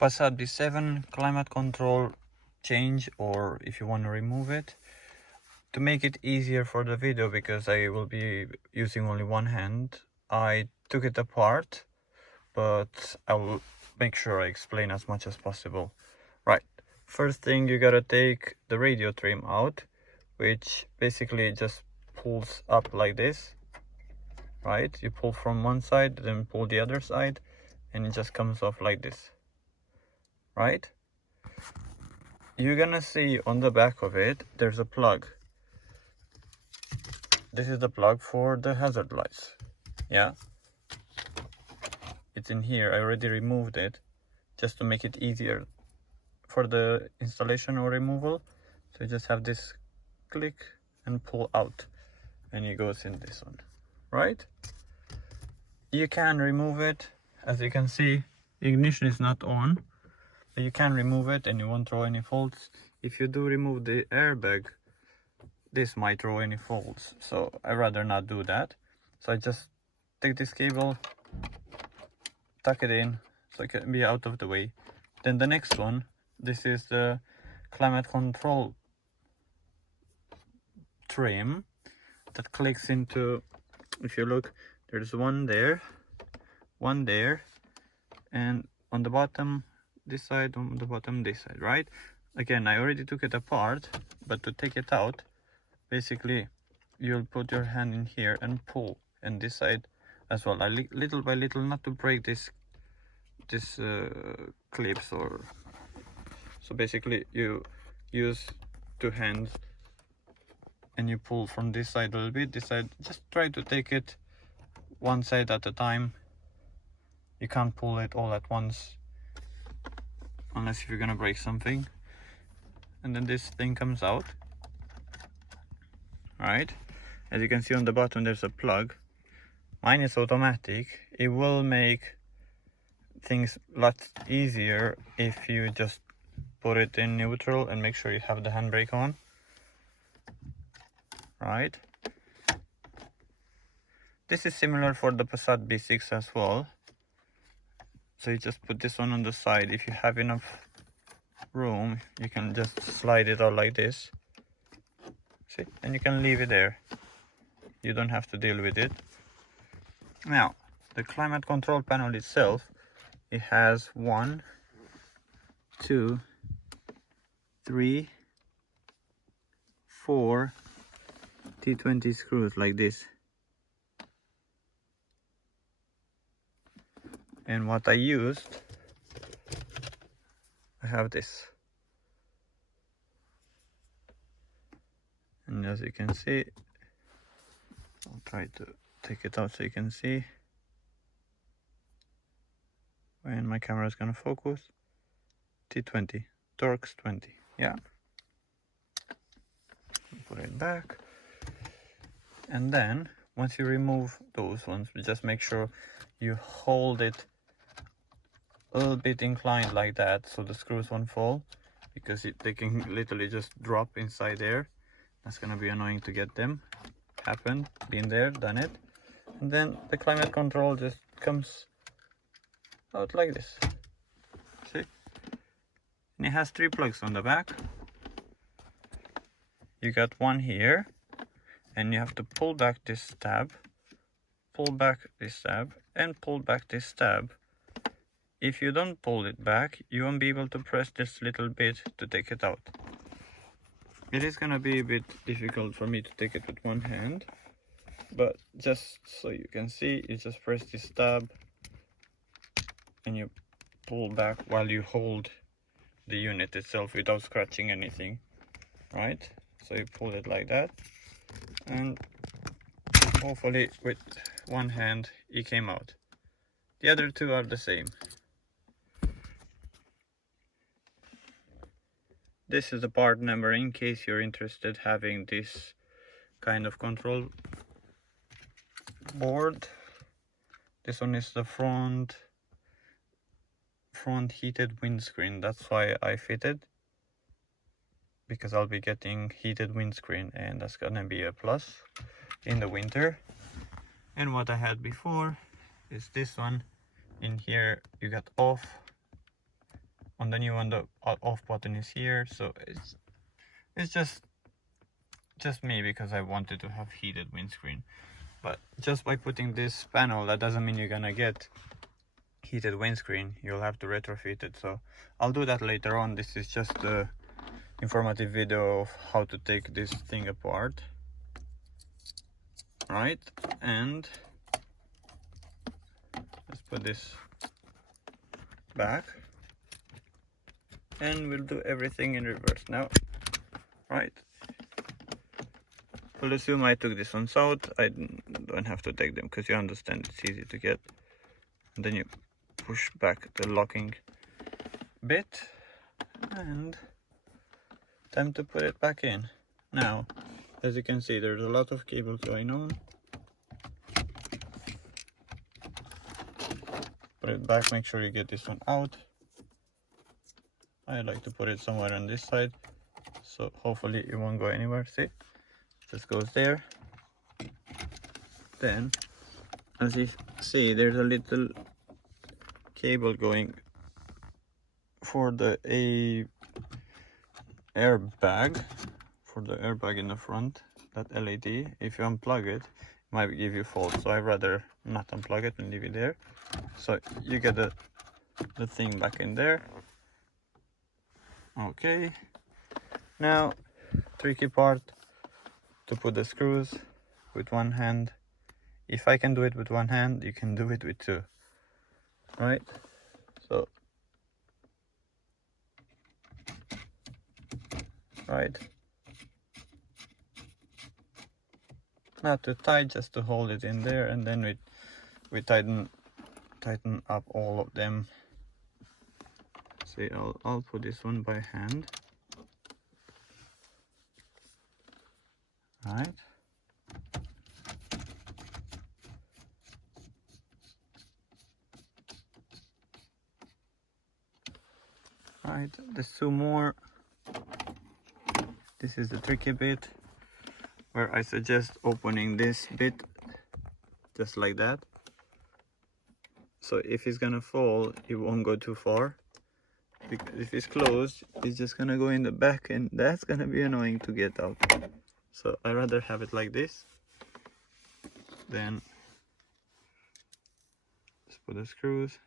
Passat B7 Climate control change, or if you want to remove it. To make it easier for the video, because I will be using only one hand, I took it apart, but I will make sure I explain as much as possible. Right, first thing, you gotta take the radio trim out, which basically just pulls up like this. Right, you pull from one side, then pull the other side, and it just comes off like this. Right, you're gonna see on the back of it there's a plug. This is the plug for the hazard lights. Yeah, it's in here. I already removed it just to make it easier for the installation or removal. So you just have this click and pull out, and it goes in this one. Right, you can remove it. As you can see, the ignition is not on, so you can remove it and you won't throw any faults. If you do remove the airbag, this might throw any faults, so I'd rather not do that. So I just take this cable, tuck it in so it can be out of the way. Then the next one, this is the climate control trim that clicks into, if you look, there's one there, and on the bottom this side, on the bottom this side. Right, again, I already took it apart, but to take it out, basically you'll put your hand in here and pull, and this side as well, little by little, not to break this clips. Or so basically you use two hands and you pull from this side a little bit, this side. Just try to take it one side at a time. You can't pull it all at once unless if you're gonna break something. And then this thing comes out. Right, as you can see on the bottom there's a plug. Mine is automatic. It will make things a lot easier if you just put it in neutral and make sure you have the handbrake on. Right, this is similar for the Passat B6 as well. So you just put this one on the side. If you have enough room, you can just slide it out like this. See, and you can leave it there. You don't have to deal with it. Now, the climate control panel itself, it has 1, 2, 3, 4 T20 screws like this. And what I used, I have this. And as you can see, I'll try to take it out so you can see when my camera is gonna focus. T20, Torx 20, yeah. Put it back. And then once you remove those ones, just make sure you hold it a little bit inclined like that so the screws won't fall, because they can literally just drop inside there. That's gonna be annoying to get them. Happened, been there, done it. And then the climate control just comes out like this. See? And it has 3 plugs on the back. You got one here, and you have to pull back this tab, pull back this tab, and pull back this tab. If you don't pull it back, you won't be able to press this little bit to take it out. It is gonna be a bit difficult for me to take it with one hand, but just so you can see, you just press this tab and you pull back while you hold the unit itself without scratching anything. Right, so you pull it like that, and hopefully with one hand it came out. The other two are the same. This is the part number in case you're interested having this kind of control board. This one is the front heated windscreen. That's why I fitted, because I'll be getting heated windscreen, and that's gonna be a plus in the winter. And what I had before is this one. In here you got off On the new one, the off button is here, so it's just me because I wanted to have heated windscreen. But just by putting this panel, that doesn't mean you're gonna get heated windscreen. You'll have to retrofit it, so I'll do that later on. This is just the informative video of how to take this thing apart, right? And let's put this back, and we'll do everything in reverse now, right? We'll assume I took this one out. I don't have to take them because you understand it's easy to get. And then you push back the locking bit, and time to put it back in. Now, as you can see, there's a lot of cables going on. Put it back, make sure you get this one out. I like to put it somewhere on this side, so hopefully it won't go anywhere. See? Just goes there. Then, as you see, there's a little cable going for the airbag, for the airbag in the front, that LED. If you unplug it, it might give you fault, so I'd rather not unplug it and leave it there. So you get the thing back in there. Okay, now tricky part, to put the screws with one hand. If I can do it with one hand, you can do it with two, right? So, right, not too tight, just to hold it in there, and then we tighten up all of them. See, I'll put this one by hand, right? Right, there's two more. This is the tricky bit, where I suggest opening this bit just like that. So if it's gonna fall, it won't go too far. Because if it's closed, it's just gonna go in the back, and that's gonna be annoying to get out. So I rather have it like this. Then just put the screws.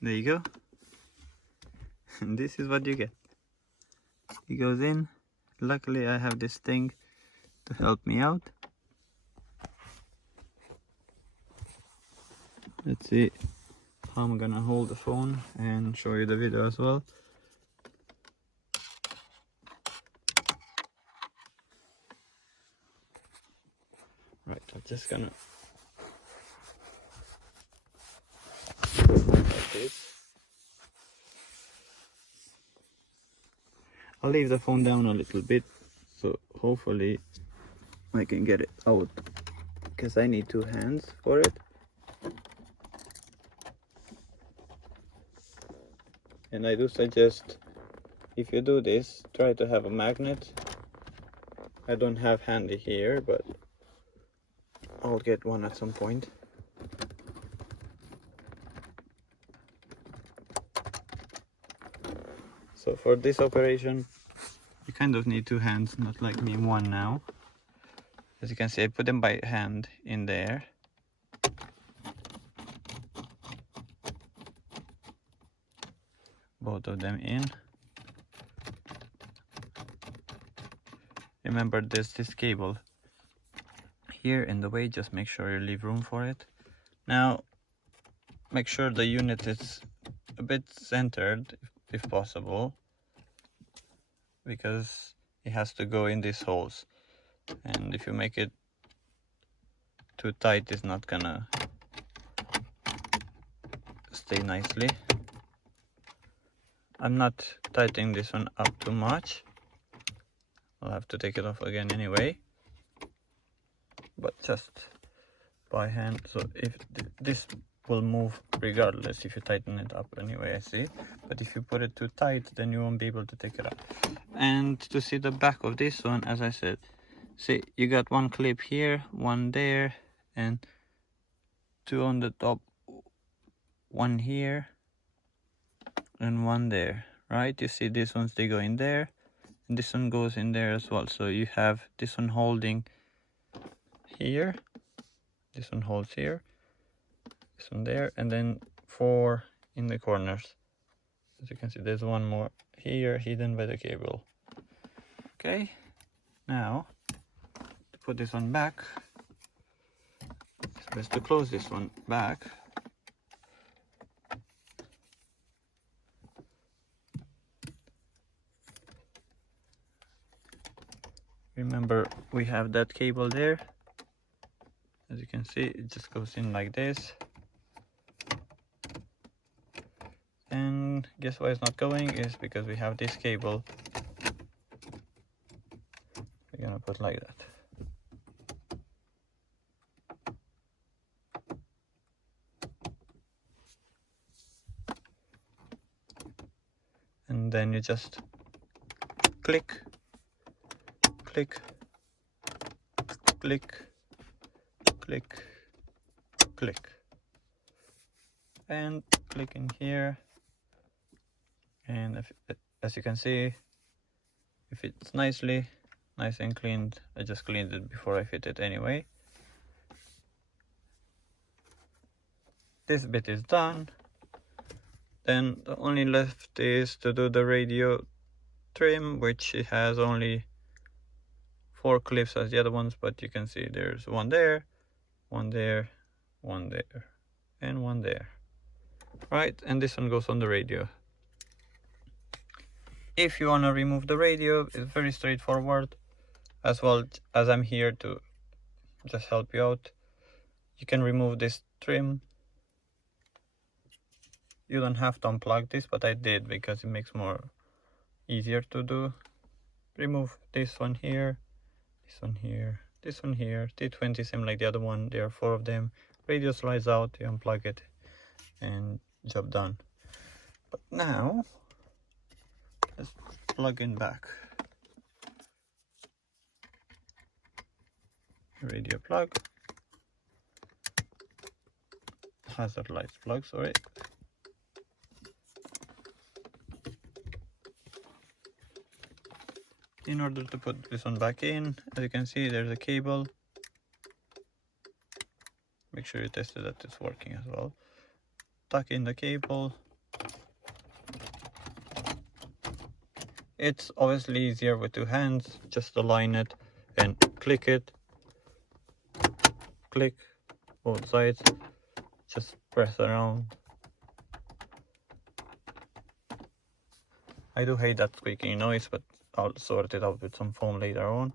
There you go. And this is what you get. It goes in. Luckily I have this thing to help me out. Let's see how I'm gonna hold the phone and show you the video as well. Right, I'm just gonna like this. I'll leave the phone down a little bit, so hopefully I can get it out, because I need two hands for it. And I do suggest, if you do this, try to have a magnet. I don't have handy here, but I'll get one at some point. So for this operation, you kind of need two hands, not like me, one now. As you can see, I put them by hand in there. Both of them in. Remember, there's this cable here in the way, just make sure you leave room for it. Now, make sure the unit is a bit centered, if possible, because it has to go in these holes, and if you make it too tight, it's not gonna stay nicely. I'm not tightening this one up too much. I'll have to take it off again anyway, but just by hand. So if this will move regardless if you tighten it up anyway, I see. But if you put it too tight, then you won't be able to take it out. And to see the back of this one, as I said, see, you got one clip here, one there, and two on the top, one here and one there, right? You see these ones, they go in there, and this one goes in there as well. So you have this one holding here, this one holds here, this one there, and then 4 in the corners. As you can see, there's one more here hidden by the cable. Okay, now to put this one back, it's best to close this one back. Remember, we have that cable there. As you can see, it just goes in like this. And guess why it's not going is because we have this cable. We're gonna put like that. And then you just click, click, click, click, click, and click in here. And as you can see, if it's nice and cleaned, I just cleaned it before I fit it anyway. This bit is done. Then the only left is to do the radio trim, which it has only 4 clips as the other ones, but you can see there's one there, one there, one there, and one there. Right, and this one goes on the radio. If you want to remove the radio, it's very straightforward. As well as I'm here to just help you out. You can remove this trim. You don't have to unplug this, but I did because it makes more easier to do. Remove this one here, this one here, this one here. T20, same like the other one. There are 4 of them. Radio slides out, you unplug it, and job done. But now let's plug in back. Radio plug, hazard lights plug, sorry. In order to put this one back in, as you can see, there's a cable. Make sure you test that it's working as well. Tuck in the cable. It's obviously easier with 2 hands. Just align it and click it. Click both sides. Just press around. I do hate that squeaking noise, but I'll sort it out with some foam later on.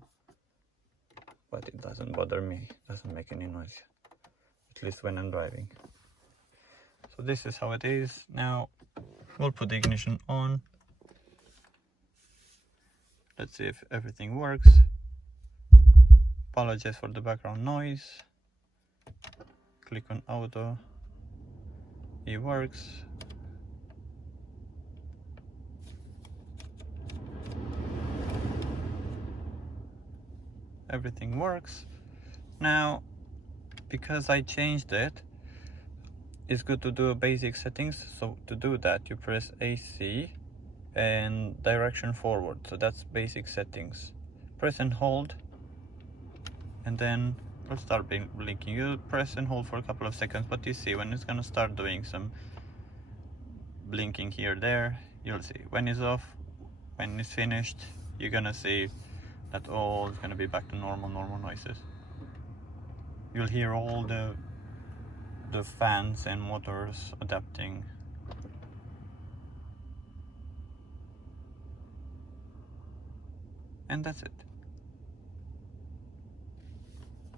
But it doesn't bother me. It doesn't make any noise. At least when I'm driving. So this is how it is. Now we'll put the ignition on. Let's see if everything works. Apologize for the background noise. Click on auto. It works. Everything works. Now, because I changed it, it's good to do basic settings. So to do that, you press AC and direction forward. So that's basic settings. Press and hold, and then it'll start blinking. You press and hold for a couple of seconds, but you see when it's gonna start doing some blinking here, there, you'll see when it's off. When it's finished, you're gonna see that all is gonna be back to normal noises. You'll hear all the fans and motors adapting. And that's it.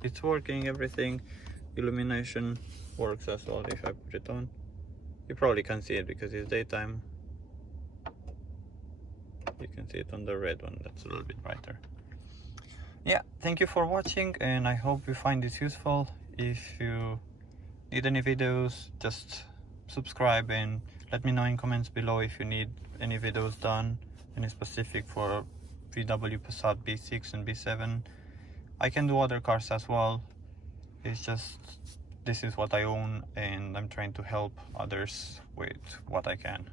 It's working, everything. Illumination works as well if I put it on. You probably can't see it because it's daytime. You can see it on the red one, that's a little bit brighter. Yeah, thank you for watching, and I hope you find this useful. If you need any videos, just subscribe and let me know in comments below if you need any videos done, any specific for VW Passat B6 and B7. I can do other cars as well. It's just this is what I own and I'm trying to help others with what I can.